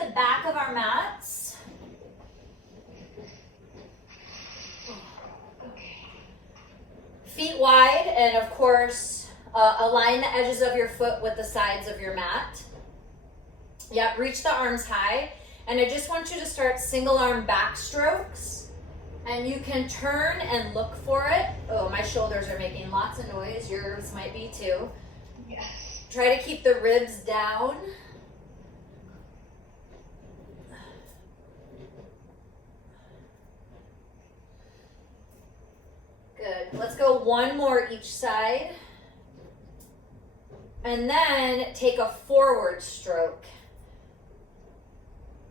at the back of our mats. Feet wide, and of course, align the edges of your foot with the sides of your mat. Yep, reach the arms high. And I just want you to start single arm back strokes. And you can turn and look for it. Oh, my shoulders are making lots of noise. Yours might be too. Yes. Try to keep the ribs down. Good. Let's go one more each side. And then take a forward stroke.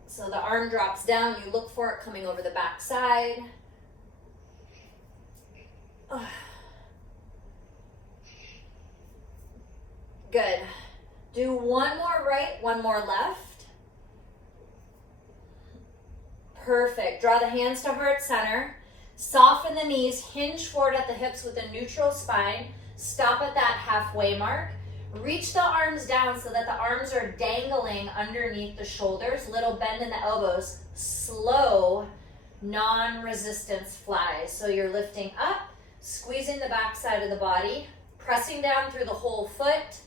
So the arm drops down, you look for it coming over the back side. Good. Do one more right, one more left. Perfect. Draw the hands to heart center. Soften the knees, hinge forward at the hips with a neutral spine. Stop at that halfway mark. Reach the arms down so that the arms are dangling underneath the shoulders. Little bend in the elbows. Slow, non-resistance flies. So you're lifting up, squeezing the back side of the body, pressing down through the whole foot,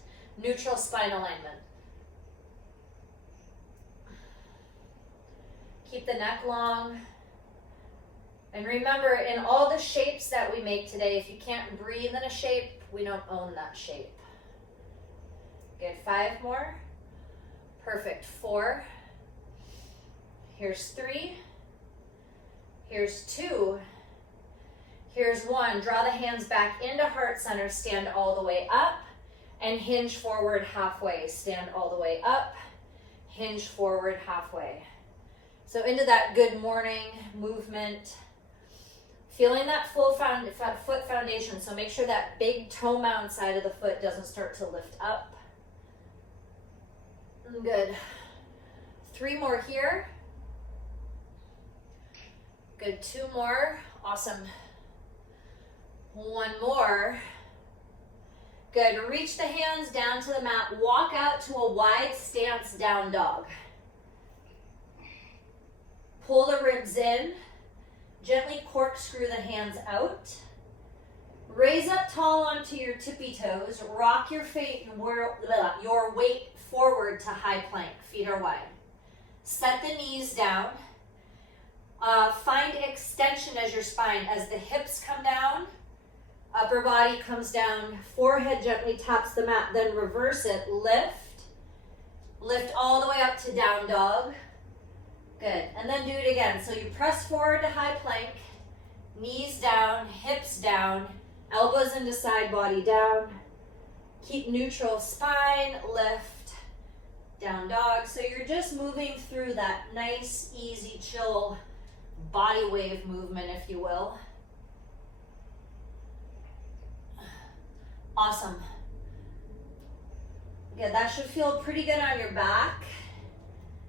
neutral spine alignment. Keep the neck long. And remember, in all the shapes that we make today, if you can't breathe in a shape, we don't own that shape. Good, 5 more. Perfect, 4. Here's 3. Here's 2. Here's 1. Draw the hands back into heart center, stand all the way up, and hinge forward halfway. Stand all the way up, hinge forward halfway. So into that good morning movement. Feeling that full foot foundation, so make sure that big toe mound side of the foot doesn't start to lift up. Good. 3 more here. Good, 2 more. Awesome. 1 more. Good, reach the hands down to the mat. Walk out to a wide stance down dog. Pull the ribs in. Gently corkscrew the hands out. Raise up tall onto your tippy toes. Rock your weight forward to high plank. Feet are wide. Set the knees down. Find extension as your spine. As the hips come down, upper body comes down, forehead gently taps the mat, then reverse it. Lift. Lift all the way up to down dog. Good, and then do it again. So you press forward to high plank, knees down, hips down, elbows into side body down. Keep neutral spine, lift, down dog. So you're just moving through that nice, easy, chill body wave movement, if you will. Awesome. Good, that should feel pretty good on your back,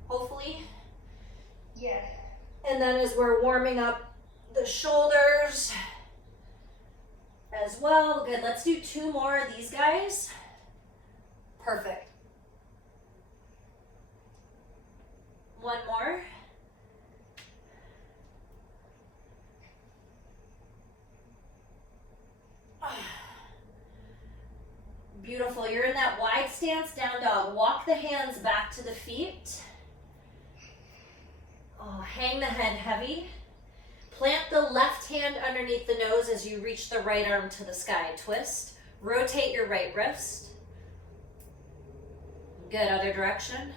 hopefully. Yes. And then as we're warming up the shoulders as well. Good, let's do 2 more of these guys. Perfect. 1 more. Beautiful, you're in that wide stance down dog. Walk the hands back to the feet. Oh, hang the head heavy. Plant the left hand underneath the nose as you reach the right arm to the sky. Twist. Rotate your right wrist. Good, other direction.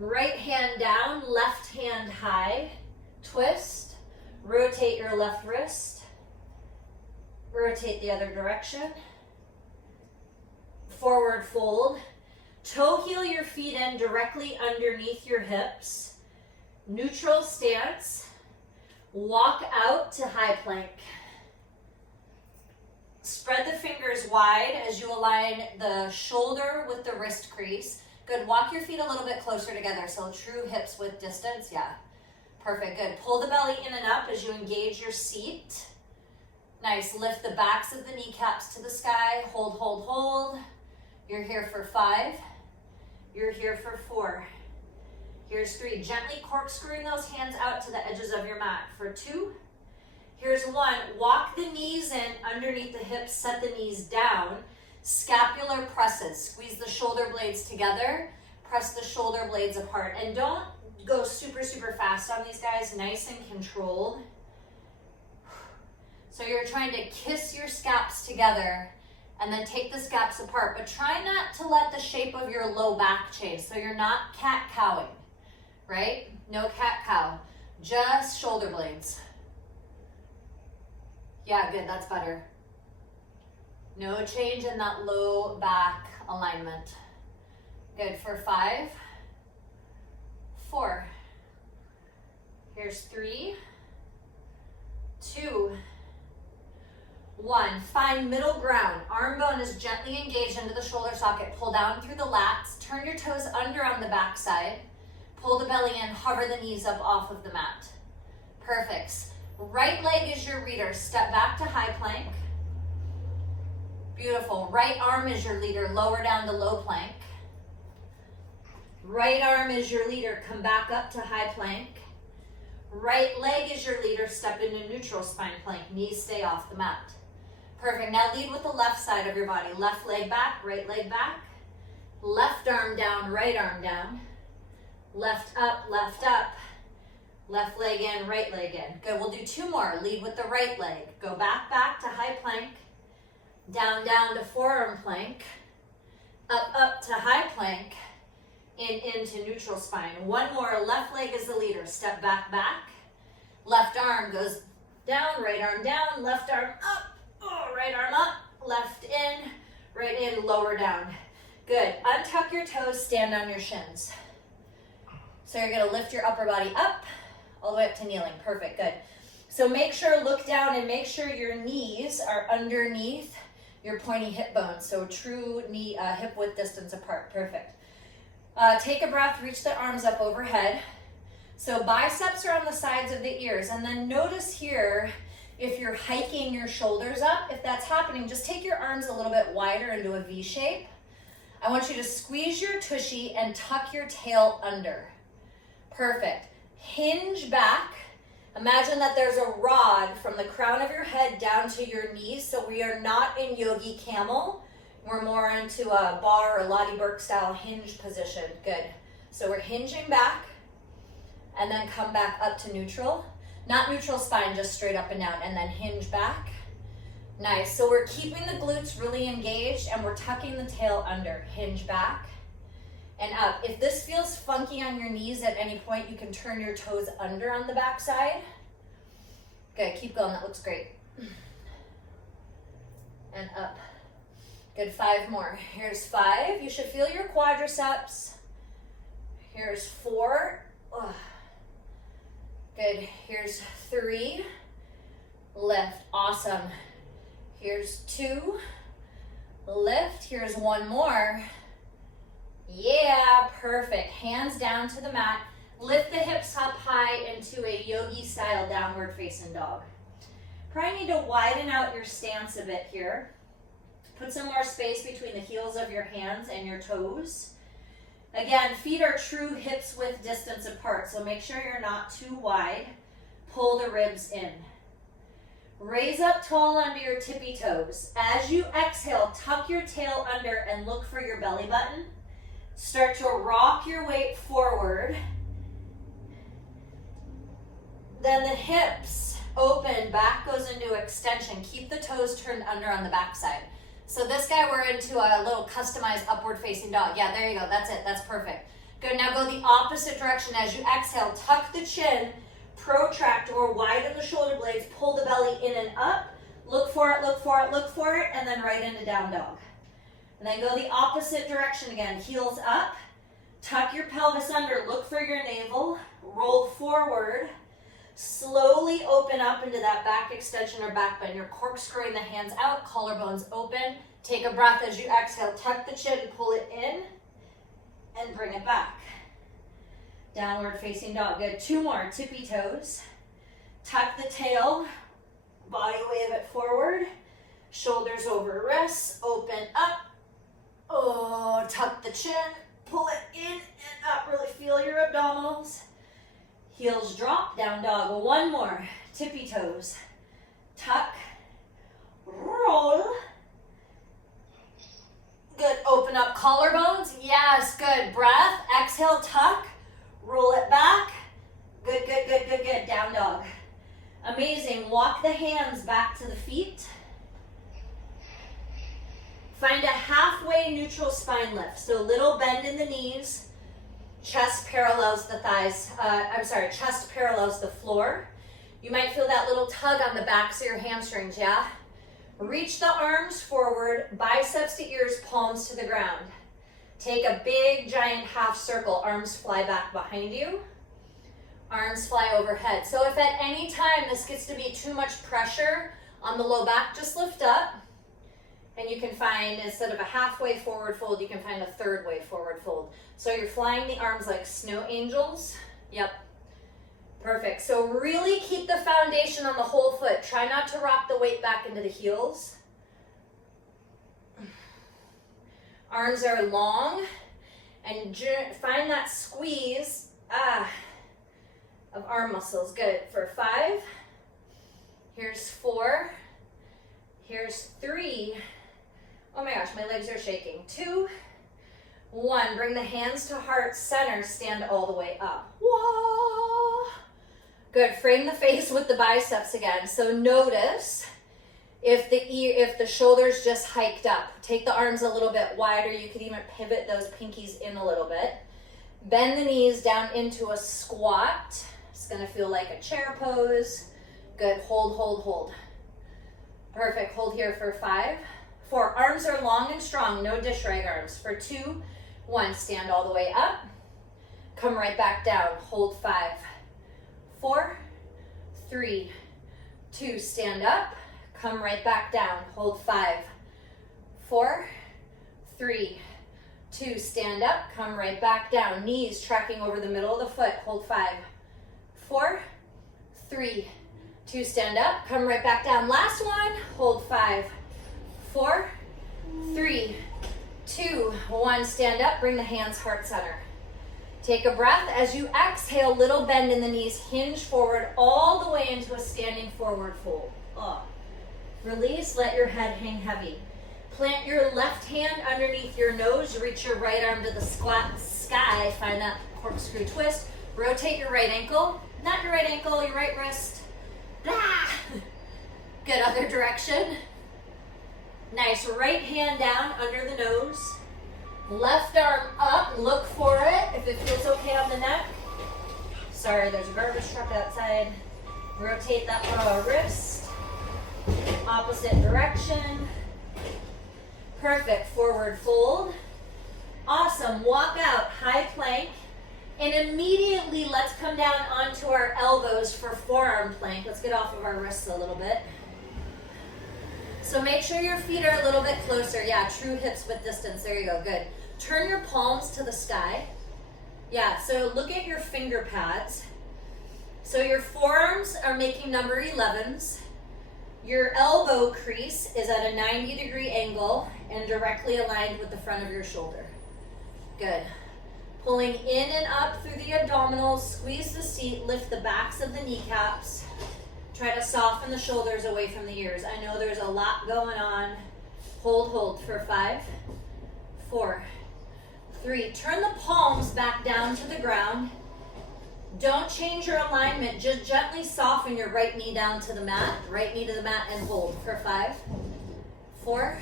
Right hand down, left hand high. Twist. Rotate your left wrist. Rotate the other direction. Forward fold. Toe heel your feet in directly underneath your hips. Neutral stance. Walk out to high plank. Spread the fingers wide as you align the shoulder with the wrist crease. Good, walk your feet a little bit closer together, so true hips width distance, yeah. Perfect, good. Pull the belly in and up as you engage your seat. Nice, lift the backs of the kneecaps to the sky. Hold, hold, hold. You're here for 5. You're here for 4. Here's 3. Gently corkscrewing those hands out to the edges of your mat for 2. Here's 1. Walk the knees in underneath the hips, set the knees down. Scapular presses. Squeeze the shoulder blades together. Press the shoulder blades apart. And don't go super, super fast on these guys. Nice and controlled. So you're trying to kiss your scaps together and then take the scaps apart. But try not to let the shape of your low back change. So you're not cat-cowing, right? No cat-cow. Just shoulder blades. Yeah, good. That's better. No change in that low back alignment. Good. For 5, 4. Here's 3, 2, 1. Find middle ground. Arm bone is gently engaged into the shoulder socket. Pull down through the lats. Turn your toes under on the back side. Pull the belly in. Hover the knees up off of the mat. Perfect. Right leg is your leader. Step back to high plank. Beautiful. Right arm is your leader. Lower down to low plank. Right arm is your leader. Come back up to high plank. Right leg is your leader. Step into neutral spine plank. Knees stay off the mat. Perfect. Now lead with the left side of your body. Left leg back, right leg back. Left arm down, right arm down. Left up, left up. Left leg in, right leg in. Good. We'll do 2 more. Lead with the right leg. Go back, back to high plank. Down, down to forearm plank. Up, up to high plank. Into neutral spine. 1 more. Left leg is the leader. Step back, back. Left arm goes down, right arm down. Left arm up. Oh, right arm up. Left in, right in, lower down. Good. Untuck your toes, stand on your shins. So you're going to lift your upper body up, all the way up to kneeling. Perfect. Good. So make sure, look down and make sure your knees are underneath your pointy hip bones. So true knee, hip width distance apart. Perfect. Take a breath, reach the arms up overhead. So biceps are on the sides of the ears. And then notice here, if you're hiking your shoulders up, if that's happening, just take your arms a little bit wider into a V shape. I want you to squeeze your tushy and tuck your tail under. Perfect. Hinge back. Imagine that there's a rod from the crown of your head down to your knees. So we are not in Yogi camel. We're more into a bar or Lottie Burke style hinge position. Good. So we're hinging back and then come back up to neutral. Not neutral spine, just straight up and down, and then hinge back. Nice. So we're keeping the glutes really engaged and we're tucking the tail under. Hinge back and up. If this feels funky on your knees at any point, you can turn your toes under on the back side. Good. Keep going. That looks great. And up. Good. 5 more. Here's 5. You should feel your quadriceps. Here's 4. Ugh. Good. Here's 3. Lift. Awesome. Here's 2. Lift. Here's 1 more. Yeah, perfect. Hands down to the mat. Lift the hips up high into a yogi style downward facing dog. Probably need to widen out your stance a bit here. Put some more space between the heels of your hands and your toes. Again, feet are true hips width distance apart, so make sure you're not too wide. Pull the ribs in. Raise up tall onto your tippy toes. As you exhale, tuck your tail under and look for your belly button. Start to rock your weight forward. Then the hips open, back goes into extension. Keep the toes turned under on the back side. So this guy, we're into a little customized upward facing dog. Yeah, there you go. That's it. That's perfect. Good. Now go the opposite direction. As you exhale, tuck the chin, protract or widen the shoulder blades, pull the belly in and up. Look for it, look for it, look for it, and then right into down dog. And then go the opposite direction again. Heels up, tuck your pelvis under, look for your navel, roll forward. Slowly open up into that back extension or back bend. You're corkscrewing the hands out, collarbones open. Take a breath as you exhale. Tuck the chin, pull it in, and bring it back. Downward facing dog. Good. 2 more. Tippy toes. Tuck the tail. Body wave it forward. Shoulders over wrists. Open up. Oh, tuck the chin. Pull it in and up. Really feel your abdominal Heels drop, down dog. One more. Tippy toes. Tuck. Roll. Good. Open up collarbones. Yes, good. Breath. Exhale, tuck. Roll it back. Good, good, good, good, good. Down dog. Amazing. Walk the hands back to the feet. Find a halfway neutral spine lift. So little bend in the knees. Chest parallels the thighs. Chest parallels the floor. You might feel that little tug on the backs of your hamstrings, yeah? Reach the arms forward, biceps to ears, palms to the ground. Take a big, giant half circle. Arms fly back behind you. Arms fly overhead. So if at any time this gets to be too much pressure on the low back, just lift up. And you can find, instead of a halfway forward fold, you can find a third way forward fold. So you're flying the arms like snow angels. Yep. Perfect. So really keep the foundation on the whole foot. Try not to rock the weight back into the heels. Arms are long. And find that squeeze of arm muscles. Good. For 5. Here's 4. Here's 3. Oh my gosh, my legs are shaking. 2, 1. Bring the hands to heart center. Stand all the way up. Whoa. Good. Frame the face with the biceps again. So notice if the shoulders just hiked up. Take the arms a little bit wider. You could even pivot those pinkies in a little bit. Bend the knees down into a squat. It's going to feel like a chair pose. Good. Hold, hold, hold. Perfect. Hold here for 5. 4. Arms are long and strong. No dish rag arms. For 2, 1. Stand all the way up. Come right back down. Hold 5. 4, 3, 2. Stand up. Come right back down. Hold 5. 4, 3, 2. Stand up. Come right back down. Knees tracking over the middle of the foot. Hold 5. 4, 3, 2. Stand up. Come right back down. Last one. Hold 5. 4, 3, 2, 1. Stand up. Bring the hands heart center. Take a breath. As you exhale, little bend in the knees. Hinge forward all the way into a standing forward fold. Release. Let your head hang heavy. Plant your left hand underneath your nose. Reach your right arm to the sky. Find that corkscrew twist. Rotate your right ankle. Not your right ankle, your right wrist. Blah. Good. Other direction. Nice. Right hand down under the nose. Left arm up. Look for it if it feels okay on the neck. Sorry, there's a garbage truck outside. Rotate that wrist. Opposite direction. Perfect. Forward fold. Awesome. Walk out. High plank. And immediately let's come down onto our elbows for forearm plank. Let's get off of our wrists a little bit. So make sure your feet are a little bit closer. Yeah, true hips width distance. There you go. Good. Turn your palms to the sky. Yeah, so look at your finger pads. So your forearms are making number 11s. Your elbow crease is at a 90-degree angle and directly aligned with the front of your shoulder. Good. Pulling in and up through the abdominals. Squeeze the seat. Lift the backs of the kneecaps. Try to soften the shoulders away from the ears. I know there's a lot going on. Hold, hold for 5, 4, 3. Turn the palms back down to the ground. Don't change your alignment. Just gently soften your right knee down to the mat. Right knee to the mat and hold for 5, 4,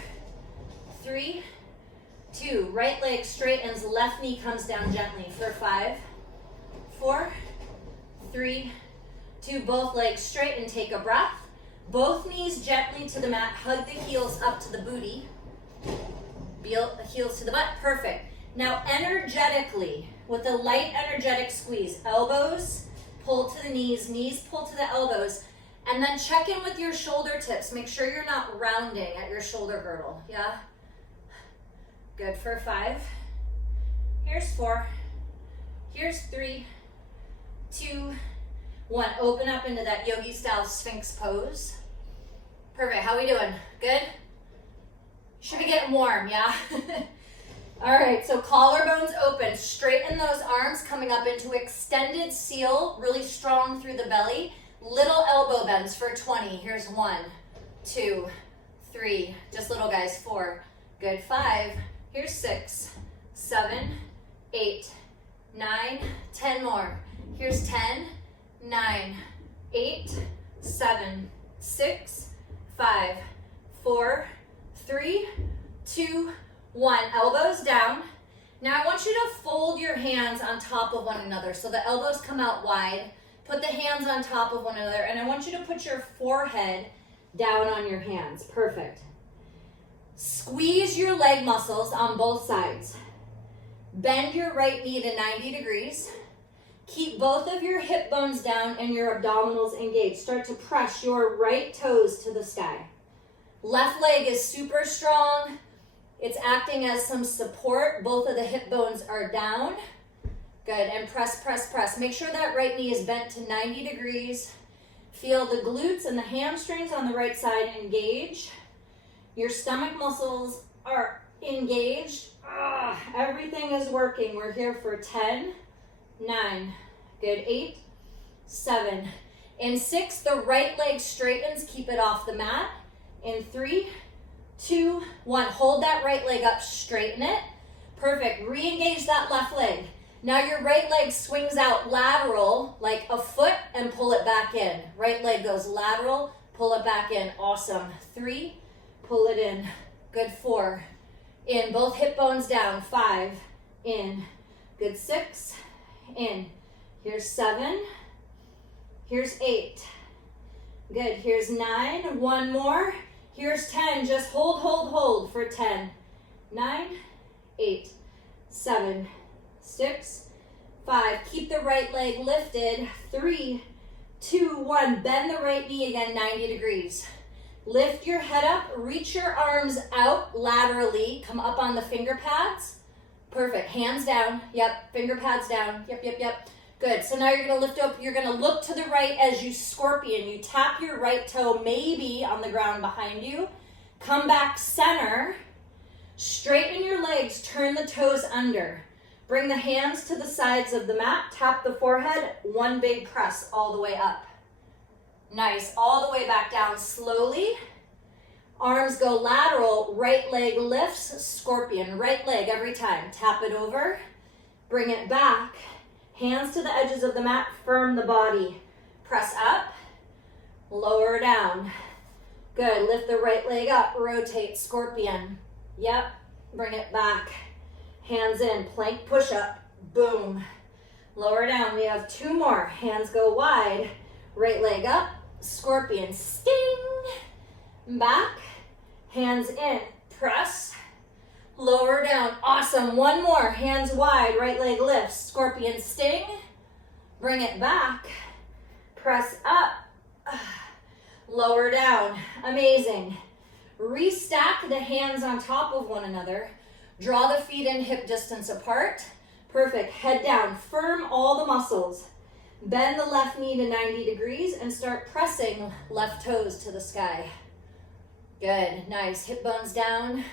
3, 2. Right leg straightens. Left knee comes down gently for 5, 4, 3, 2. Both legs straight and take a breath. Both knees gently to the mat. Hug the heels up to the booty. Heels to the butt. Perfect. Now energetically, with a light energetic squeeze, elbows pull to the knees, knees pull to the elbows, and then check in with your shoulder tips. Make sure you're not rounding at your shoulder girdle. Yeah? Good for 5. Here's 4. Here's 3, 2, 1. Open up into that yogi style Sphinx pose. Perfect. How we doing? Good? Should be getting warm, yeah? All right, so collarbones open. Straighten those arms, coming up into extended seal, really strong through the belly. Little elbow bends for 20. Here's 1, 2, 3. Just little guys, 4. Good, 5. Here's 6, 7, 8, 9, 10 more. Here's 10, 9, 8, 7, 6, 5, 4, 3, 2, 1. Elbows down. Now I want you to fold your hands on top of one another. So the elbows come out wide. Put the hands on top of one another. And I want you to put your forehead down on your hands. Perfect. Squeeze your leg muscles on both sides. Bend your right knee to 90 degrees. Keep both of your hip bones down and your abdominals engaged. Start to press your right toes to the sky. Left leg is super strong. It's acting as some support. Both of the hip bones are down. Good, and press, press, press. Make sure that right knee is bent to 90 degrees. Feel the glutes and the hamstrings on the right side engage. Your stomach muscles are engaged. Everything is working. We're here for 10, 9, good, 8, 7. In 6, the right leg straightens. Keep it off the mat. In 3, 2, 1. Hold that right leg up, straighten it. Perfect. Re-engage that left leg. Now your right leg swings out lateral like a foot and pull it back in. Right leg goes lateral, pull it back in. Awesome. 3, pull it in. Good. 4, in. Both hip bones down. 5, in. Good. 6, in. Here's 7. Here's 8. Good. Here's 9. 1 more. Here's 10. Just hold, hold, hold for 10, 9, 8, 7, 6, 5. Keep the right leg lifted. 3, 2, 1. Bend the right knee again, 90 degrees. Lift your head up. Reach your arms out laterally. Come up on the finger pads. Perfect. Hands down. Yep. Finger pads down. Yep, yep, yep. Good. So now you're going to lift up. You're going to look to the right as you scorpion. You tap your right toe maybe on the ground behind you. Come back center. Straighten your legs. Turn the toes under. Bring the hands to the sides of the mat. Tap the forehead. 1 big press all the way up. Nice. All the way back down slowly. Arms go lateral. Right leg lifts. Scorpion. Right leg every time. Tap it over. Bring it back. Hands to the edges of the mat, firm the body. Press up, lower down. Good, lift the right leg up, rotate, scorpion. Yep, bring it back. Hands in, plank push-up, boom. Lower down, we have 2 more. Hands go wide, right leg up, scorpion, sting. Back, hands in, press. Lower down. Awesome. 1 more. Hands wide. Right leg lifts. Scorpion sting. Bring it back. Press up. Lower down. Amazing. Restack the hands on top of one another. Draw the feet in hip distance apart. Perfect. Head down. Firm all the muscles. Bend the left knee to 90 degrees and start pressing left toes to the sky. Good. Nice. Hip bones down.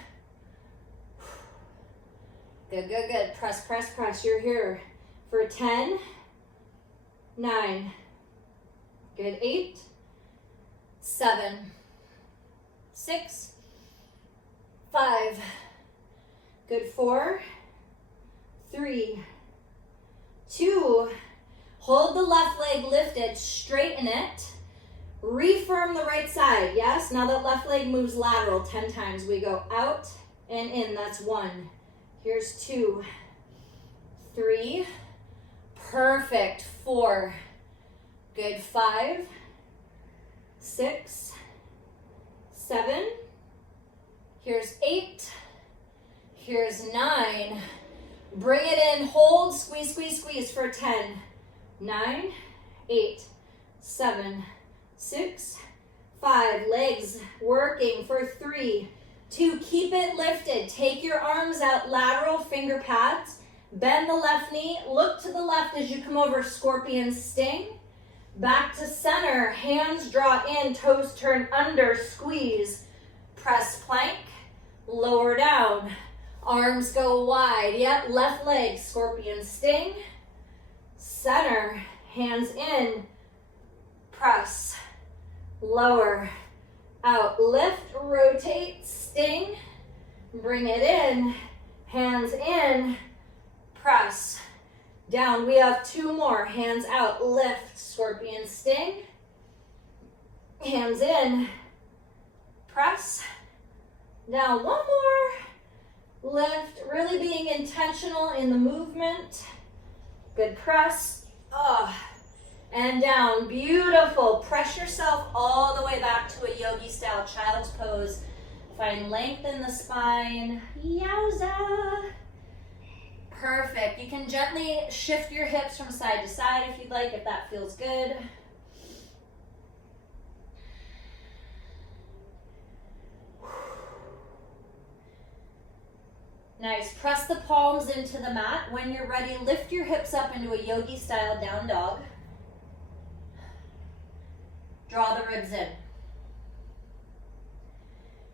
Good, good, good. Press, press, press. You're here for 10, 9, good, 8, 7, 6, 5, good, 4, 3, 2, hold the left leg lifted, straighten it, refirm the right side, yes? Now that left leg moves lateral 10 times. We go out and in, that's 1. Here's 2, 3, perfect, 4, good, 5, 6, 7, here's 8, here's 9, bring it in, hold, squeeze, squeeze, squeeze for 10, 9, 8, 7, 6, 5, legs working for 3, 2, keep it lifted. Take your arms out, lateral finger pads. Bend the left knee. Look to the left as you come over, scorpion sting. Back to center. Hands draw in, toes turn under, squeeze. Press plank. Lower down. Arms go wide. Yep, left leg, scorpion sting. Center, hands in. Press, lower, out, lift, rotate, sting. Bring it in, hands in, press, down. We have two more. Hands out, lift, scorpion sting. Hands in, press, down. One more, lift, really being intentional in the movement. Good press, and down. Beautiful. Press yourself all the way back to a yogi style child's pose. Find length in the spine. Yowza. Perfect. You can gently shift your hips from side to side if you'd like, if that feels good. Nice. Press the palms into the mat. When you're ready, lift your hips up into a yogi style down dog. Draw the ribs in.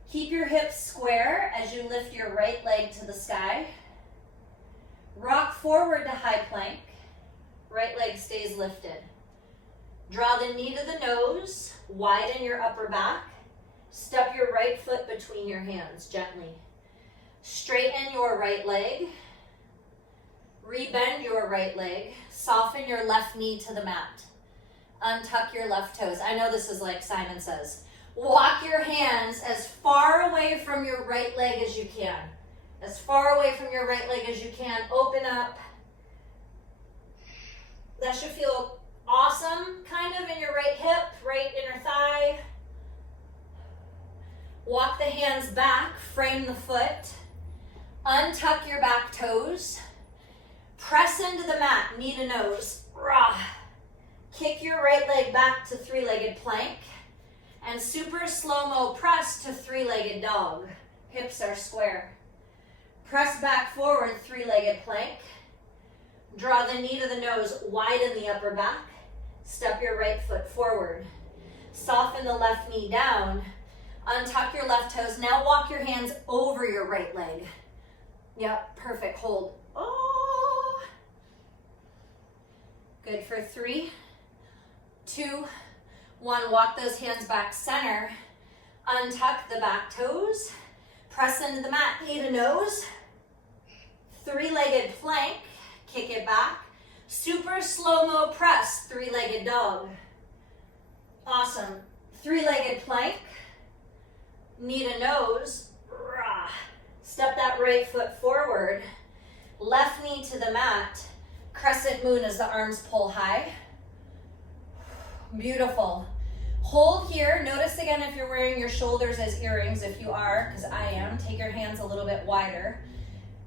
Keep your hips square as you lift your right leg to the sky. Rock forward to high plank. Right leg stays lifted. Draw the knee to the nose. Widen your upper back. Step your right foot between your hands gently. Straighten your right leg. Rebend your right leg. Soften your left knee to the mat. Untuck your left toes. I know this is like Simon Says. Walk your hands as far away from your right leg as you can. As far away from your right leg as you can. Open up. That should feel awesome, kind of, in your right hip, right inner thigh. Walk the hands back. Frame the foot. Untuck your back toes. Press into the mat, knee to nose. Rah. Kick your right leg back to three-legged plank. And super slow-mo press to three-legged dog. Hips are square. Press back forward, three-legged plank. Draw the knee to the nose, widen the upper back. Step your right foot forward. Soften the left knee down. Untuck your left toes. Now walk your hands over your right leg. Yep, perfect. Hold. Oh. Good for 3, 2, 1. Walk those hands back center. Untuck the back toes. Press into the mat, knee to nose. Three-legged plank. Kick it back. Super slow-mo press, three-legged dog. Awesome. Three-legged plank. Knee to nose. Rah. Step that right foot forward. Left knee to the mat. Crescent moon as the arms pull high. Beautiful. Hold here. Notice again if you're wearing your shoulders as earrings. If you are, because I am, take your hands a little bit wider.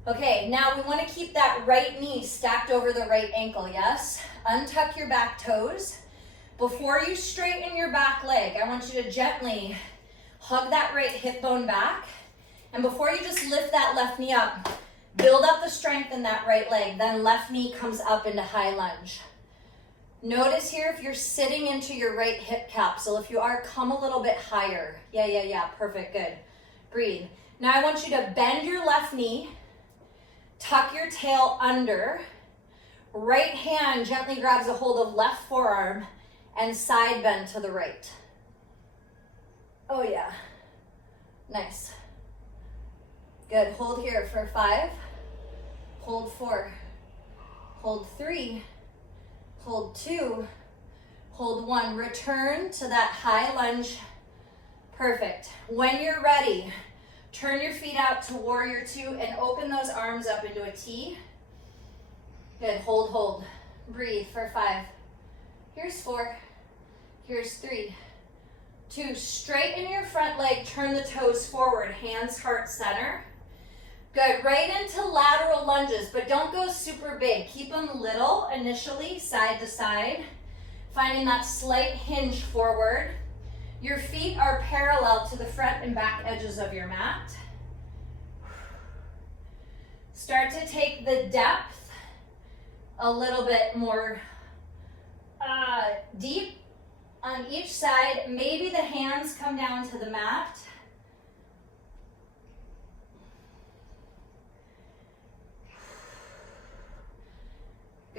Okay, now we want to keep that right knee stacked over the right ankle, yes? Untuck your back toes. Before you straighten your back leg, I want you to gently hug that right hip bone back. And before you just lift that left knee up, build up the strength in that right leg. Then left knee comes up into high lunge. Notice here if you're sitting into your right hip capsule. If you are, come a little bit higher. Yeah. Perfect, good. Breathe. Now I want you to bend your left knee. Tuck your tail under. Right hand gently grabs a hold of left forearm and side bend to the right. Oh yeah. Nice. Good. Hold here for 5. Hold 4. Hold 3. Hold 2. Hold 1. Return to that high lunge. Perfect. When you're ready, turn your feet out to warrior 2 and open those arms up into a T. Good. Hold. Breathe for 5. Here's 4. Here's 3. 2. Straighten your front leg. Turn the toes forward. Hands heart center. Good. Right into lateral lunges, but don't go super big. Keep them little initially, side to side. Finding that slight hinge forward. Your feet are parallel to the front and back edges of your mat. Start to take the depth a little bit more deep on each side. Maybe the hands come down to the mat.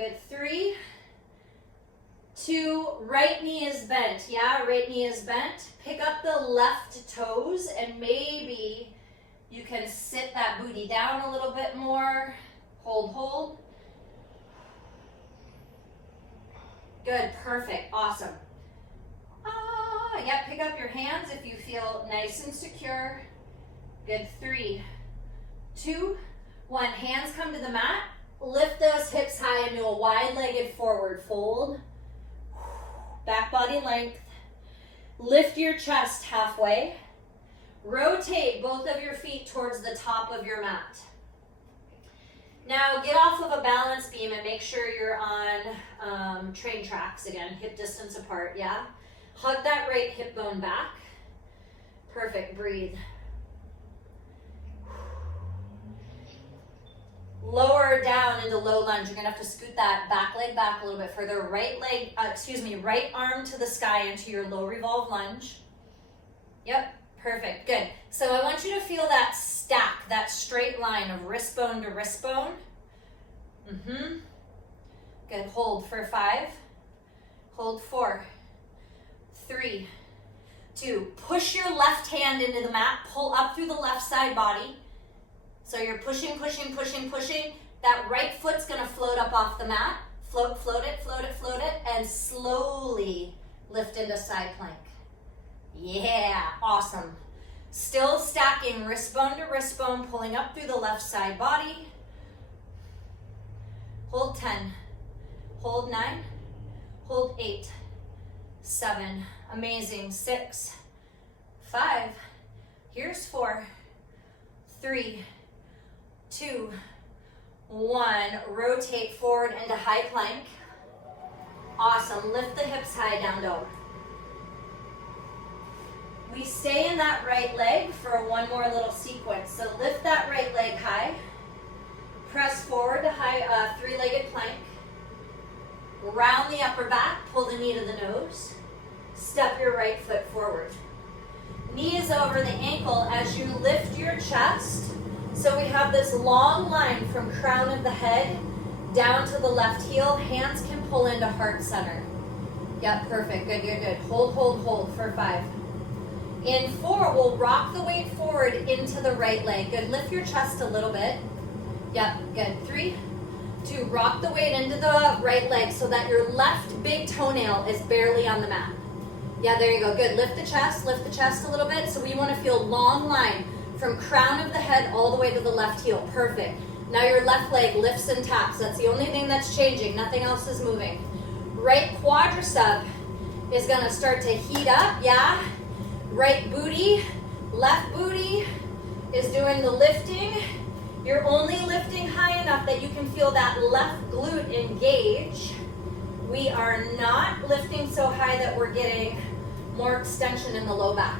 Good. 3, 2, right knee is bent. Yeah, right knee is bent. Pick up the left toes and maybe you can sit that booty down a little bit more. Hold, hold. Good, perfect, awesome. Yeah, pick up your hands if you feel nice and secure. Good, 3, 2, 1. Hands come to the mat. Lift those hips high into a wide-legged forward fold. Back body length. Lift your chest halfway. Rotate both of your feet towards the top of your mat. Now get off of a balance beam and make sure you're on train tracks again, hip distance apart, yeah? Hug that right hip bone back. Perfect, breathe. Lower down into low lunge. You're gonna have to scoot that back leg back a little bit further. Right arm to the sky into your low revolve lunge. Yep, perfect, good. So I want you to feel that stack, that straight line of wrist bone to wrist bone. Good, hold for 5. Hold 4, 3, 2. Push your left hand into the mat. Pull up through the left side body. So you're pushing, pushing, pushing, pushing. That right foot's gonna float up off the mat. Float it, and slowly lift into side plank. Yeah, awesome. Still stacking wrist bone to wrist bone, pulling up through the left side body. Hold 10, hold 9, hold 8, 7, amazing, 6, 5, here's 4, 3, 2, 1, rotate forward into high plank. Awesome, lift the hips high, down dog. We stay in that right leg for one more little sequence. So lift that right leg high, press forward to high three-legged plank, round the upper back, pull the knee to the nose, step your right foot forward. Knee is over the ankle as you lift your chest. So we have this long line from crown of the head down to the left heel. Hands can pull into heart center. Yep, perfect, good, good, good. Hold, hold, hold for 5. In 4, we'll rock the weight forward into the right leg. Good, lift your chest a little bit. Yep, good. 3, 2, rock the weight into the right leg so that your left big toenail is barely on the mat. Yeah, there you go, good. Lift the chest a little bit. So we want to feel long line from crown of the head all the way to the left heel, perfect. Now your left leg lifts and taps. That's the only thing that's changing, nothing else is moving. Right quadricep is gonna start to heat up, yeah? Right booty, left booty is doing the lifting. You're only lifting high enough that you can feel that left glute engage. We are not lifting so high that we're getting more extension in the low back.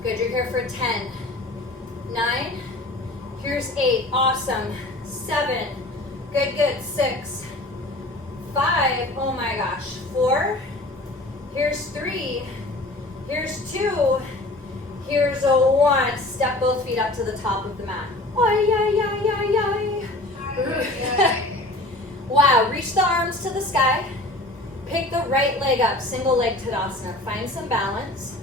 Good, you're here for 10, 9, here's 8, awesome, 7, good, good, 6, 5, oh my gosh, 4, here's 3, here's 2, here's a 1, step both feet up to the top of the mat. Wow, reach the arms to the sky, pick the right leg up, single leg Tadasana, find some balance.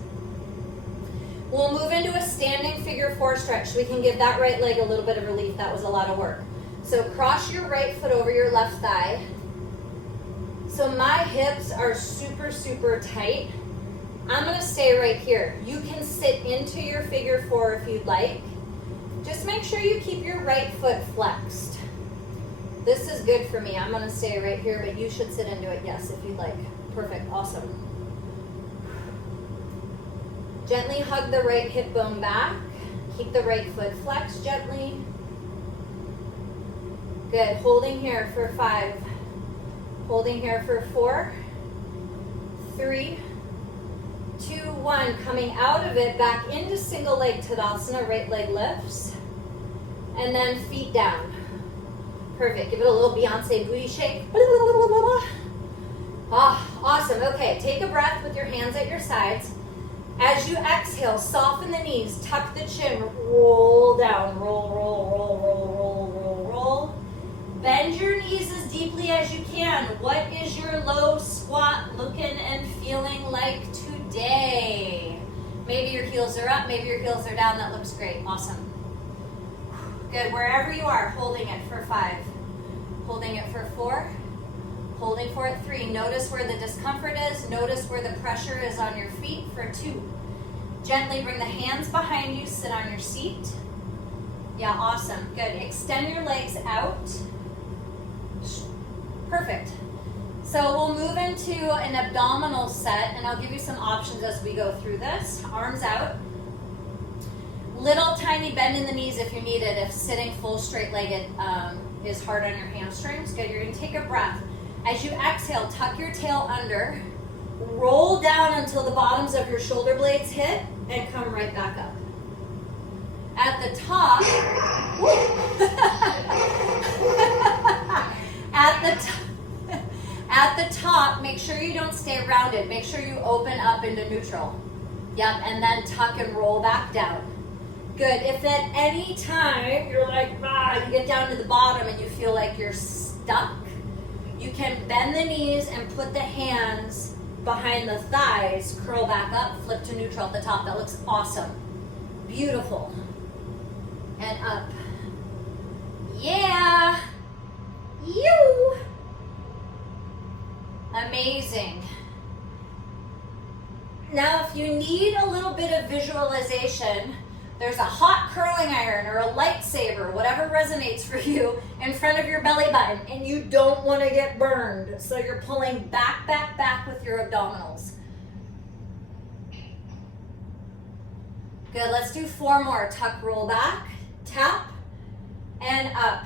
We'll move into a standing figure 4 stretch so we can give that right leg a little bit of relief. That was a lot of work. So cross your right foot over your left thigh. So my hips are super, super tight. I'm gonna stay right here. You can sit into your figure 4 if you'd like. Just make sure you keep your right foot flexed. This is good for me. I'm gonna stay right here, but you should sit into it, yes, if you'd like. Perfect, awesome. Gently hug the right hip bone back. Keep the right foot flexed gently. Good, holding here for 5. Holding here for 4, 3, 2, 1. Coming out of it, back into single leg Tadasana, right leg lifts. And then feet down. Perfect, give it a little Beyonce booty shake. Ah, awesome, okay, take a breath with your hands at your sides. As you exhale, soften the knees, tuck the chin, roll down, roll, roll, roll, roll, roll, roll, roll. Bend your knees as deeply as you can. What is your low squat looking and feeling like today? Maybe your heels are up, maybe your heels are down. That looks great. Awesome. Good. Wherever you are, holding it for 5. Holding it for 4. Holding for it 3. Notice where the discomfort is. Notice where the pressure is on your feet for 2. Gently bring the hands behind you. Sit on your seat. Yeah, awesome. Good. Extend your legs out. Perfect. So we'll move into an abdominal set, and I'll give you some options as we go through this. Arms out. Little tiny bend in the knees if you need it, if sitting full straight-legged is hard on your hamstrings. Good. You're going to take a breath. As you exhale, tuck your tail under. Roll down until the bottoms of your shoulder blades hit, and come right back up. At the top, at the top, make sure you don't stay rounded. Make sure you open up into neutral. Yep, and then tuck and roll back down. Good. If at any time you're like, you get down to the bottom and you feel like you're stuck, you can bend the knees and put the hands behind the thighs, curl back up, flip to neutral at the top. That looks awesome. Beautiful. And up. Yeah. You. Amazing. Now, if you need a little bit of visualization, there's a hot curling iron or a lightsaber, whatever resonates for you, in front of your belly button, and you don't want to get burned. So you're pulling back, back, back with your abdominals. Good, let's do 4 more. Tuck, roll back, tap, and up.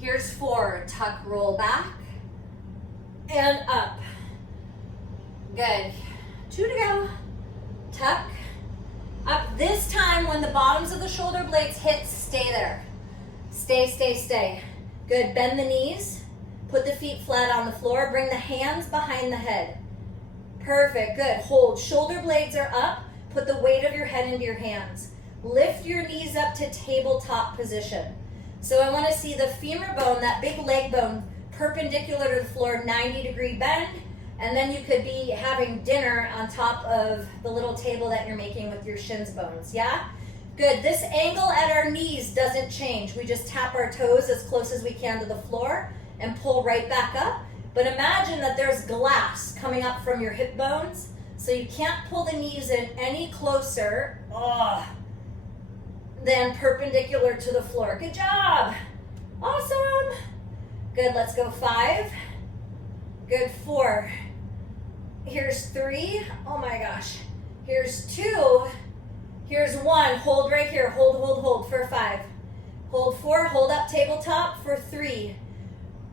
Here's 4. Tuck, roll back, and up. Good. 2 to go. Tuck, up. This time when the bottoms of the shoulder blades hit, stay there. Stay, stay, stay. Good. Bend the knees. Put the feet flat on the floor. Bring the hands behind the head. Perfect. Good. Hold. Shoulder blades are up. Put the weight of your head into your hands. Lift your knees up to tabletop position. So I want to see the femur bone, that big leg bone, perpendicular to the floor, 90-degree bend. And then you could be having dinner on top of the little table that you're making with your shins bones, yeah? Good. This angle at our knees doesn't change. We just tap our toes as close as we can to the floor and pull right back up. But imagine that there's glass coming up from your hip bones, so you can't pull the knees in any closer than perpendicular to the floor. Good job. Awesome. Good. Let's go 5. Good. 4. Here's 3. Oh my gosh. Here's 2. Here's 1. Hold right here. Hold, hold, hold for 5. Hold 4. Hold up tabletop for 3.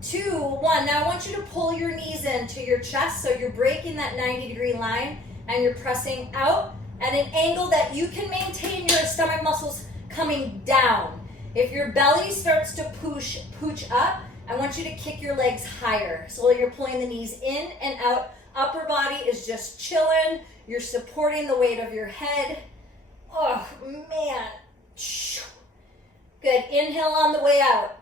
2, 1. Now I want you to pull your knees into your chest so you're breaking that 90-degree line and you're pressing out at an angle that you can maintain your stomach muscles coming down. If your belly starts to pooch up, I want you to kick your legs higher. So while you're pulling the knees in and out, upper body is just chilling. You're supporting the weight of your head. Oh, man. Good. Inhale on the way out.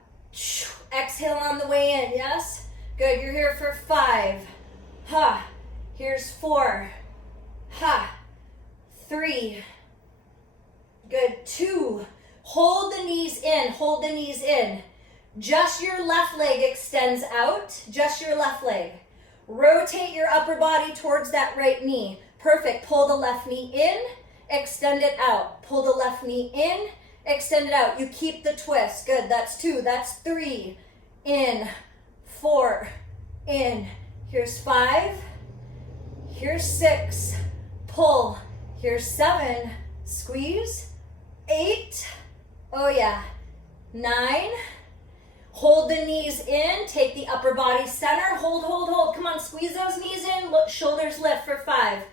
Exhale on the way in, yes? Good. You're here for 5. Ha. Here's 4. Ha. 3. Good. 2. Hold the knees in. Hold the knees in. Just your left leg extends out. Just your left leg. Rotate your upper body towards that right knee. Perfect. Pull the left knee in. Extend it out. Pull the left knee in. Extend it out. You keep the twist. Good. That's 2. That's 3. In. 4. In. Here's 5. Here's 6. Pull. Here's 7. Squeeze. 8. Oh yeah. 9. Hold the knees in. Take the upper body center. Hold, hold, hold. Come on. Squeeze those knees in. Look, shoulders lift for 5.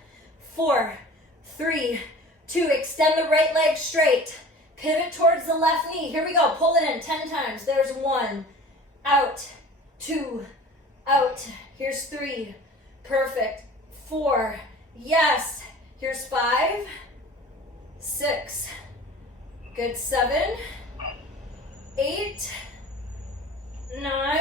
4. 3. 2. Extend the right leg straight. Pivot towards the left knee. Here we go. Pull it in 10 times. There's 1. Out. 2. Out. Here's 3. Perfect. 4. Yes. Here's 5. 6. Good. 7. 8. 9.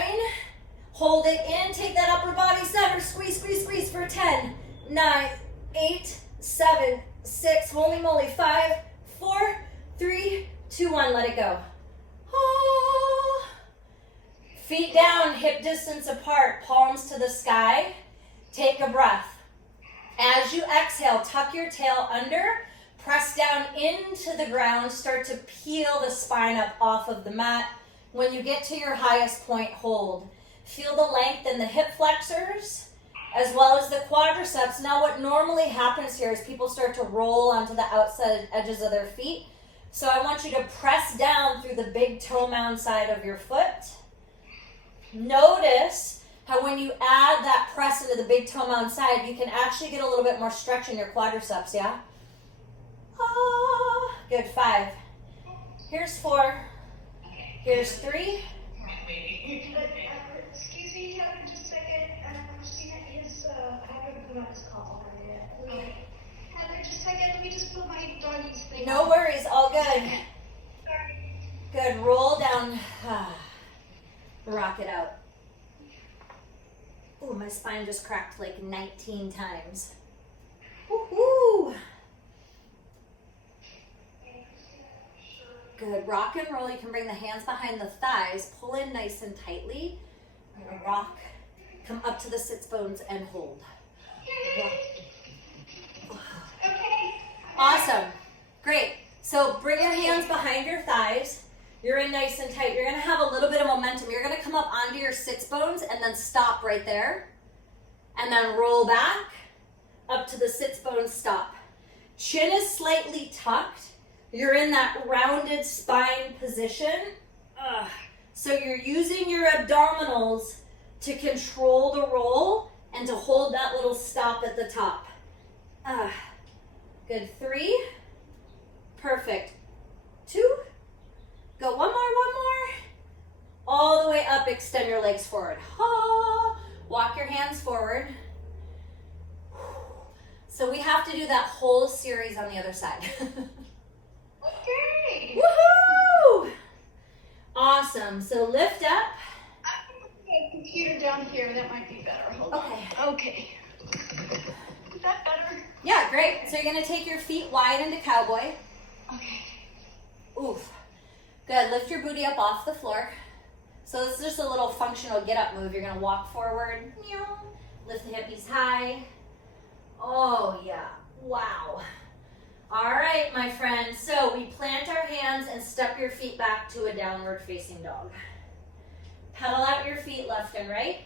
Hold it in, take that upper body center, squeeze, squeeze, squeeze for 10, 9, 8, 7, 6, holy moly, 5, 4, 3, 2, 1, let it go. Oh. Feet down, hip distance apart, palms to the sky. Take a breath. As you exhale, tuck your tail under, press down into the ground, start to peel the spine up off of the mat. When you get to your highest point, hold. Feel the length in the hip flexors as well as the quadriceps. Now what normally happens here is people start to roll onto the outside edges of their feet. So I want you to press down through the big toe mound side of your foot. Notice how when you add that press into the big toe mound side, you can actually get a little bit more stretch in your quadriceps, yeah? Ah, good, 5. Here's 4. Here's 3. Excuse me, just a second. Christina is, I haven't put on his call yet. Okay. Heather, just a second. Let me just put my doggy's thing No on. worries, all good. Sorry. Good, roll down. Rock it out. Ooh, my spine just cracked like 19 times. Woo-hoo! Good, rock and roll. You can bring the hands behind the thighs, pull in nice and tightly. You're gonna rock, come up to the sits bones and hold. Okay. Awesome, great. So bring your hands behind your thighs. You're in nice and tight. You're gonna have a little bit of momentum. You're gonna come up onto your sits bones and then stop right there. And then roll back, up to the sits bones, stop. Chin is slightly tucked. You're in that rounded spine position. So you're using your abdominals to control the roll and to hold that little stop at the top. Good, 3. Perfect. 2. Go, one more. All the way up, extend your legs forward. Walk your hands forward. So we have to do that whole series on the other side. Okay. Woohoo! Awesome. So lift up. I'm going to put my computer down here. That might be better. Hold Okay. on. Okay. Is that better? Yeah, great. So you're going to take your feet wide into cowboy. Okay. Oof. Good. Lift your booty up off the floor. So this is just a little functional get up move. You're going to walk forward. Lift the hippies high. Oh, yeah. Wow. All right, my friends. So we plant our hands and step your feet back to a downward facing dog. Pedal out your feet left and right.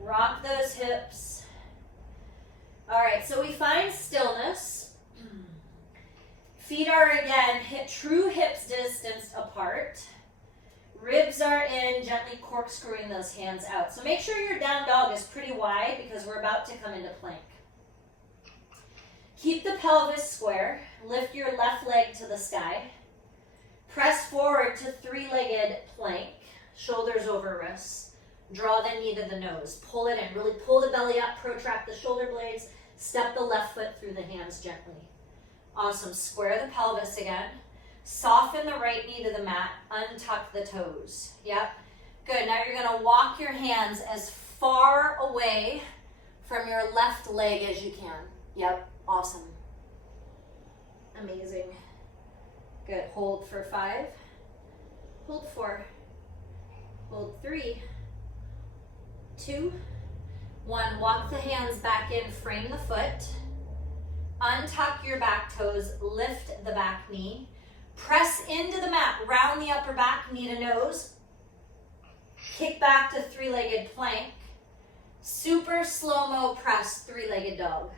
Rock those hips. All right, so we find stillness. Feet are again true hips distance apart. Ribs are in, gently corkscrewing those hands out. So make sure your down dog is pretty wide because we're about to come into plank. Keep the pelvis square. Lift your left leg to the sky. Press forward to 3-legged plank. Shoulders over wrists. Draw the knee to the nose. Pull it in. Really pull the belly up. Protract the shoulder blades. Step the left foot through the hands gently. Awesome. Square the pelvis again. Soften the right knee to the mat. Untuck the toes. Yep. Good. Now you're going to walk your hands as far away from your left leg as you can. Yep. Awesome. Amazing. Good. Hold for 5. Hold 4. Hold 3. 2. 1. Walk the hands back in. Frame the foot. Untuck your back toes. Lift the back knee. Press into the mat. Round the upper back, knee to nose. Kick back to 3-legged plank. Super slow-mo press, 3-legged dog.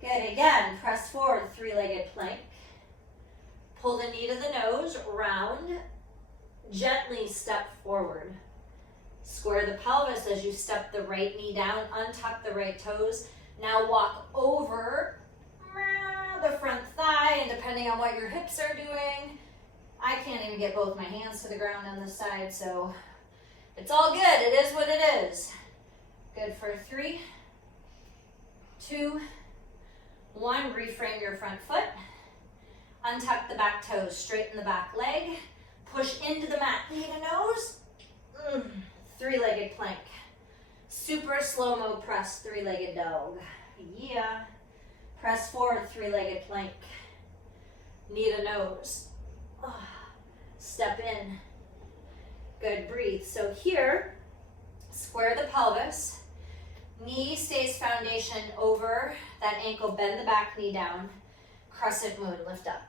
Good, again, press forward, 3-legged plank. Pull the knee to the nose, round. Gently step forward. Square the pelvis as you step the right knee down, untuck the right toes. Now walk over the front thigh, and depending on what your hips are doing, I can't even get both my hands to the ground on this side, so it's all good. It is what it is. Good for 3, 2, 1. Reframe your front foot. Untuck the back toes, straighten the back leg, push into the mat, knee to nose, three-legged plank. Super slow-mo press, three-legged dog. Yeah. Press forward, three-legged plank. Knee to nose. Step in. Good, breathe. So here, square the pelvis. Knee stays foundation over that ankle, bend the back knee down. Crescent moon, lift up.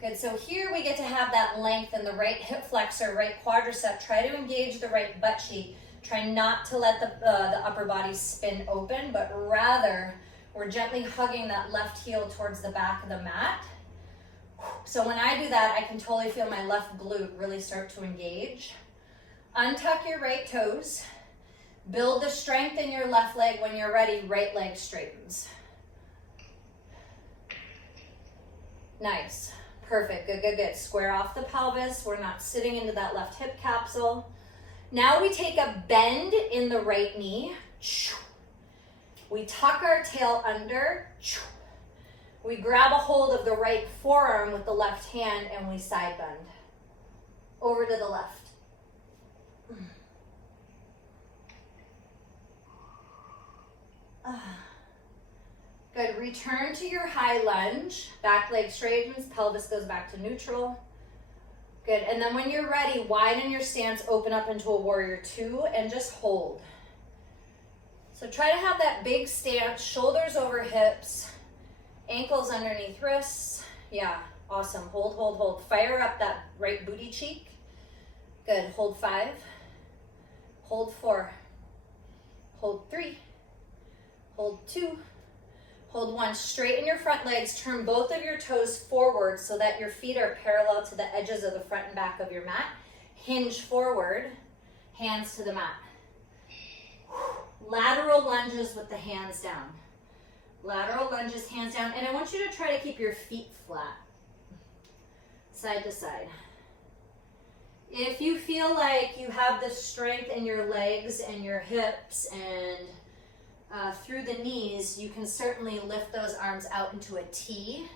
Good, so here we get to have that length in the right hip flexor, right quadricep. Try to engage the right butt cheek. Try not to let the upper body spin open, but rather we're gently hugging that left heel towards the back of the mat. So when I do that, I can totally feel my left glute really start to engage. Untuck your right toes. Build the strength in your left leg. When you're ready, right leg straightens. Nice. Perfect. Good, good, good. Square off the pelvis. We're not sitting into that left hip capsule. Now we take a bend in the right knee. We tuck our tail under. We grab a hold of the right forearm with the left hand and we side bend. Over to the left. Good, return to your high lunge. Back leg straightens, pelvis goes back to neutral. Good, and then when you're ready, widen your stance, open up into a warrior two, and just hold. So try to have that big stance, shoulders over hips, ankles underneath wrists. Yeah, awesome, hold, hold, hold. Fire up that right booty cheek. Good, hold 5, hold 4, hold 3, hold 2, hold 1. Straighten your front legs, turn both of your toes forward so that your feet are parallel to the edges of the front and back of your mat. Hinge forward, hands to the mat. Lateral lunges with the hands down. Lateral lunges, hands down. And I want you to try to keep your feet flat, side to side. If you feel like you have the strength in your legs and your hips and through the knees, you can certainly lift those arms out into a T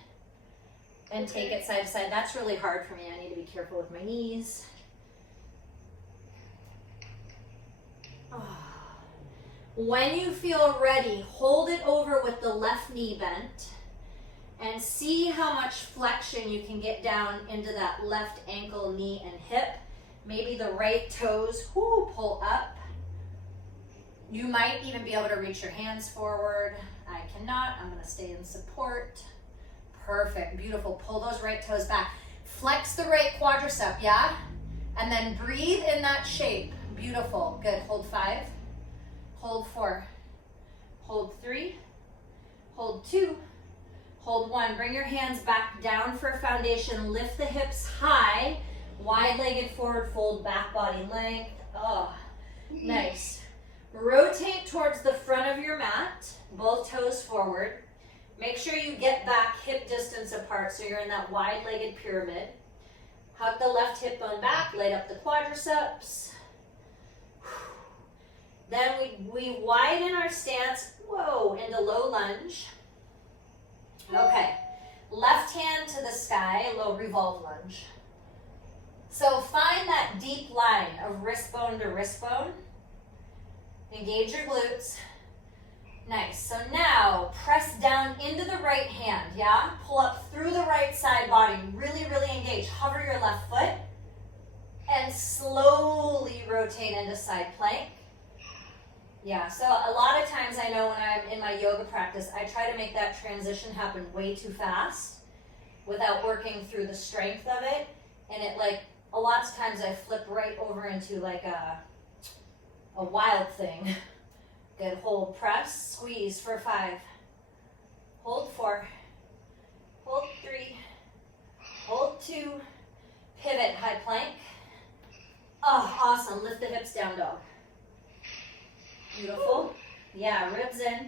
and take it side to side. That's really hard for me. I need to be careful with my knees. When you feel ready, hold it over with the left knee bent and see how much flexion you can get down into that left ankle, knee, and hip. Maybe the right toes, pull up. You might even be able to reach your hands forward. I cannot. I'm going to stay in support. Perfect. Beautiful. Pull those right toes back. Flex the right quadricep, yeah? And then breathe in that shape. Beautiful. Good. Hold 5. Hold 4. Hold 3. Hold 2. Hold 1. Bring your hands back down for foundation. Lift the hips high. Wide-legged forward fold, back body length. Oh, nice. Rotate towards the front of your mat, both toes forward. Make sure you get back hip distance apart so you're in that wide-legged pyramid. Hug the left hip bone back, light up the quadriceps. Then we widen our stance, into low lunge. Okay, left hand to the sky, a low revolve lunge. So find that deep line of wrist bone to wrist bone. Engage your glutes. Nice. So now press down into the right hand, yeah? Pull up through the right side body. Really, really engage. Hover your left foot and slowly rotate into side plank. Yeah, so a lot of times I know when I'm in my yoga practice, I try to make that transition happen way too fast without working through the strength of it. And it a lot of times I flip right over into like a wild thing. Good, hold, press, squeeze for 5. Hold 4. Hold 3. Hold 2. Pivot, high plank. Oh, awesome. Lift the hips down, dog. Beautiful. Yeah, ribs in.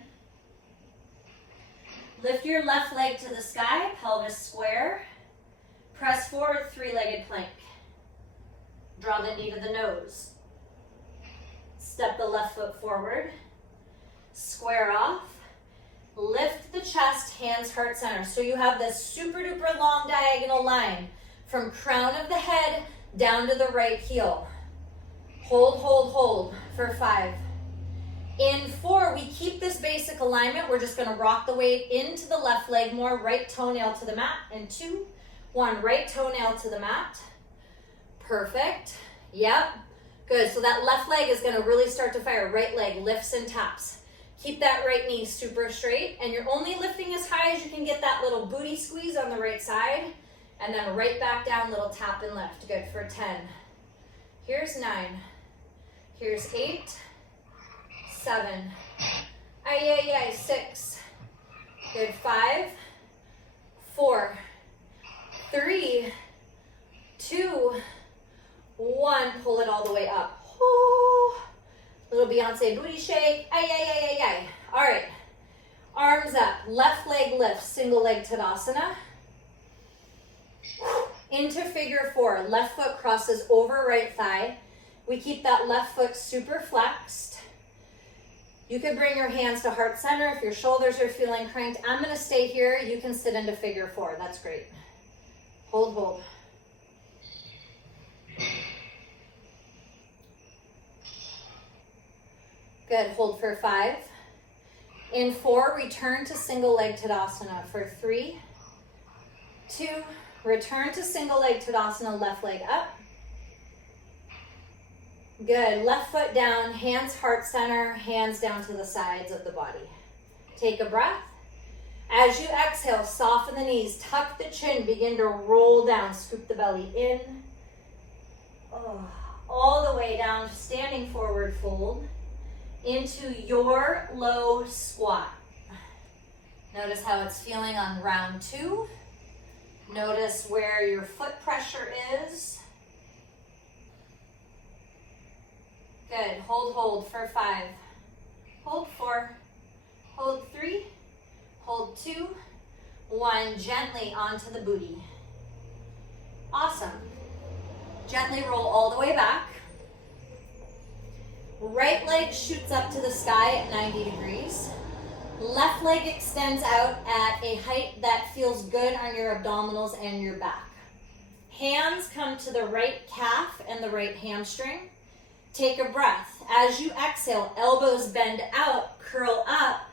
Lift your left leg to the sky, pelvis square. Press forward, three-legged plank. Draw the knee to the nose. Step the left foot forward. Square off. Lift the chest, hands heart center. So you have this super duper long diagonal line from crown of the head down to the right heel. Hold, hold, hold for 5. In 4, we keep this basic alignment. We're just gonna rock the weight into the left leg more, right toenail to the mat. And 2, 1, right toenail to the mat. Perfect. Yep. Good. So that left leg is gonna really start to fire. Right leg lifts and taps. Keep that right knee super straight, and you're only lifting as high as you can get that little booty squeeze on the right side, and then right back down, little tap and lift. Good for 10. Here's 9. Here's 8, 7, 6. Good, 5, 4, 3, 2, 1. Pull it all the way up. Little Beyonce booty shake. All right, arms up, left leg lifts, single leg Tadasana. Into figure 4, left foot crosses over right thigh. We keep that left foot super flexed. You could bring your hands to heart center if your shoulders are feeling cranked. I'm gonna stay here. You can sit into figure 4, that's great. Hold, hold. Good, hold for 5. In 4, return to single leg Tadasana for 3, 2, return to single leg Tadasana, left leg up. Good, left foot down, hands heart center, hands down to the sides of the body. Take a breath. As you exhale, soften the knees, tuck the chin, begin to roll down, scoop the belly in. All the way down, standing forward fold. Into your low squat. Notice how it's feeling on round 2. Notice where your foot pressure is. Good, hold, hold for 5. Hold 4, hold 3, hold 2, 1, gently onto the booty. Awesome. Gently roll all the way back. Right leg shoots up to the sky at 90 degrees. Left leg extends out at a height that feels good on your abdominals and your back. Hands come to the right calf and the right hamstring. Take a breath. As you exhale, elbows bend out, curl up,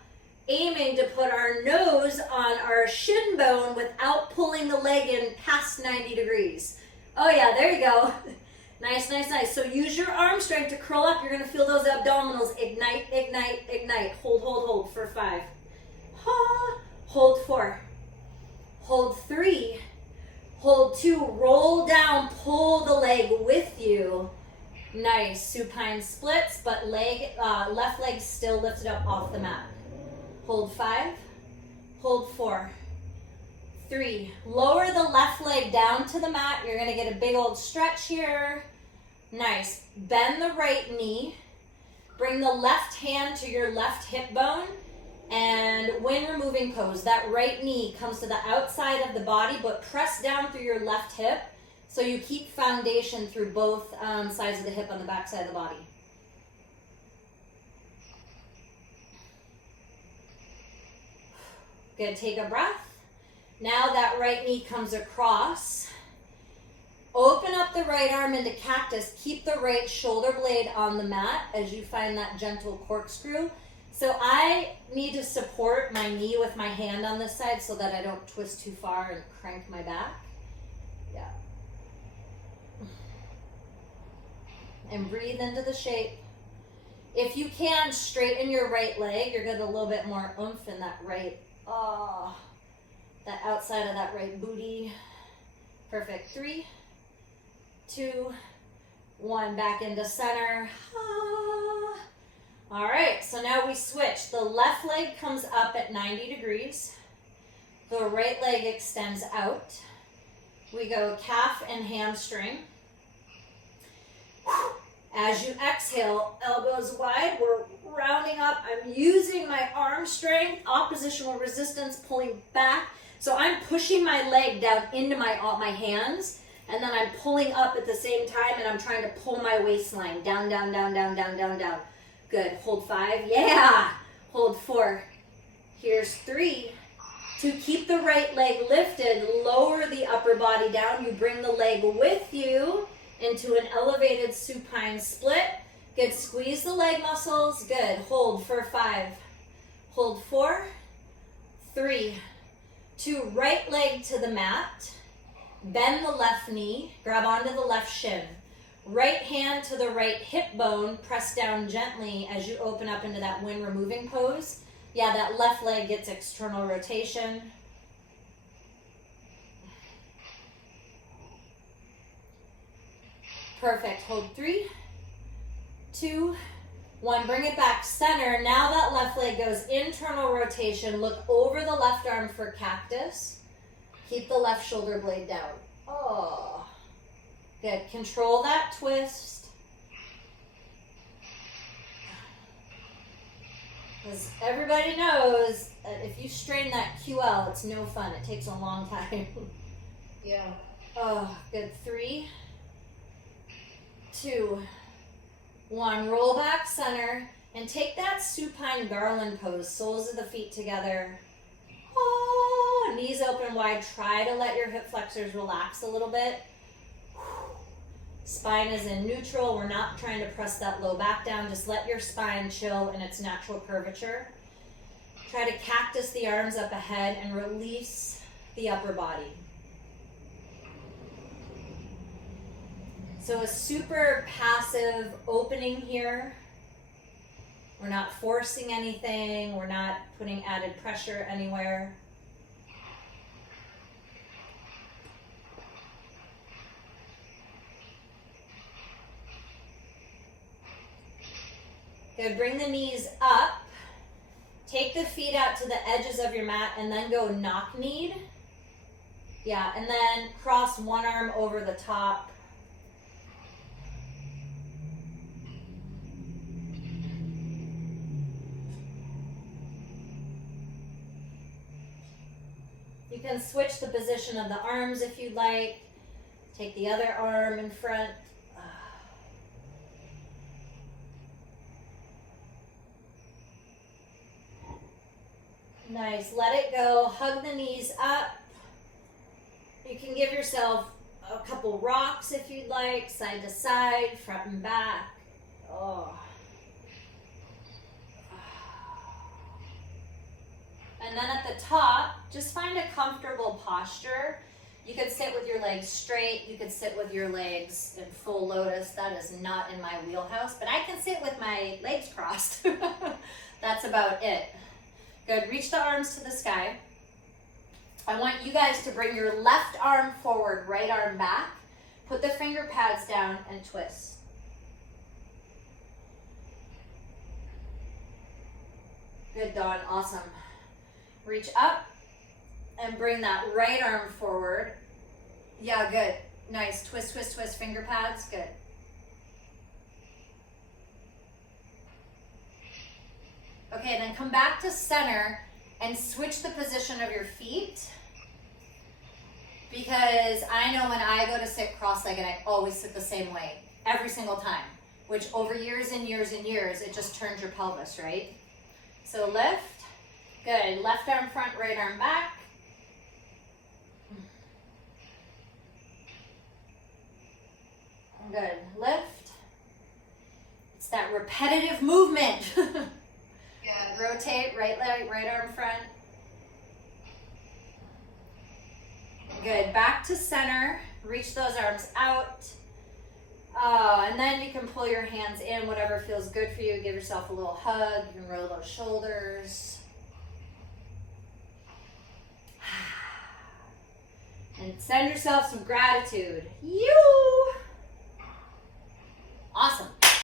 aiming to put our nose on our shin bone without pulling the leg in past 90 degrees. Oh yeah, there you go. Nice, nice, nice. So use your arm strength to curl up. You're going to feel those abdominals ignite, ignite, ignite. Hold, hold, hold for 5. Hold 4. Hold 3. Hold 2. Roll down. Pull the leg with you. Nice. Supine splits, but left leg still lifted up off the mat. Hold 5. Hold 4. 3. Lower the left leg down to the mat. You're going to get a big old stretch here. Nice. Bend the right knee. Bring the left hand to your left hip bone. And when removing pose, that right knee comes to the outside of the body, but press down through your left hip so you keep foundation through both sides of the hip on the back side of the body. Good. Take a breath. Now that right knee comes across. Open up the right arm into cactus. Keep the right shoulder blade on the mat as you find that gentle corkscrew. So I need to support my knee with my hand on this side so that I don't twist too far and crank my back. Yeah. And breathe into the shape. If you can, straighten your right leg. You're getting a little bit more oomph in that right, that outside of that right booty. Perfect. 3, 2, 1. Back into center. All right, so now we switch. The left leg comes up at 90 degrees. The right leg extends out. We go calf and hamstring. As you exhale, elbows wide, we're rounding up. I'm using my arm strength, oppositional resistance, pulling back. So I'm pushing my leg down into my hands, and then I'm pulling up at the same time, and I'm trying to pull my waistline down, down, down, down, down, down, down. Good. Hold 5. Yeah. Hold 4. Here's 3. To keep the right leg lifted, lower the upper body down. You bring the leg with you into an elevated supine split. Good, squeeze the leg muscles. Good, hold for 5. Hold 4, 3, 2, right leg to the mat. Bend the left knee, grab onto the left shin. Right hand to the right hip bone, press down gently as you open up into that wind removing pose. Yeah, that left leg gets external rotation. Perfect. Hold 3, 2, 1. Bring it back center. Now that left leg goes internal rotation. Look over the left arm for cactus. Keep the left shoulder blade down. Oh, good. Control that twist. Because everybody knows that if you strain that QL, it's no fun. It takes a long time. Yeah. Oh, good. 3, 2, 1. Roll back center and take that supine garland pose. Soles of the feet together. Oh, knees open wide. Try to let your hip flexors relax a little bit. Spine is in neutral. We're not trying to press that low back down. Just let your spine chill in its natural curvature. Try to cactus the arms up ahead and release the upper body. So a super passive opening here. We're not forcing anything. We're not putting added pressure anywhere. Good, bring the knees up. Take the feet out to the edges of your mat and then go knock-kneed. Yeah, and then cross one arm over the top. You can switch the position of the arms if you'd like. Take the other arm in front. Nice. Let it go. Hug the knees up. You can give yourself a couple rocks if you'd like, side to side, front and back. Oh. And then at the top, just find a comfortable posture. You could sit with your legs straight. You could sit with your legs in full lotus. That is not in my wheelhouse, but I can sit with my legs crossed. That's about it. Good. Reach the arms to the sky. I want you guys to bring your left arm forward, right arm back. Put the finger pads down and twist. Good, Dawn. Awesome. Reach up and bring that right arm forward. Yeah, good. Nice. Twist, twist, twist. Finger pads. Good. Okay, then come back to center and switch the position of your feet. Because I know when I go to sit cross-legged, I always sit the same way. Every single time. Which over years and years and years, it just turns your pelvis, right? So lift. Good. Left arm front, right arm back. Good. Lift. It's that repetitive movement. Yes. Rotate, right leg, right arm front. Good. Back to center. Reach those arms out. And then you can pull your hands in, whatever feels good for you. Give yourself a little hug. You can roll those shoulders. And send yourself some gratitude. You!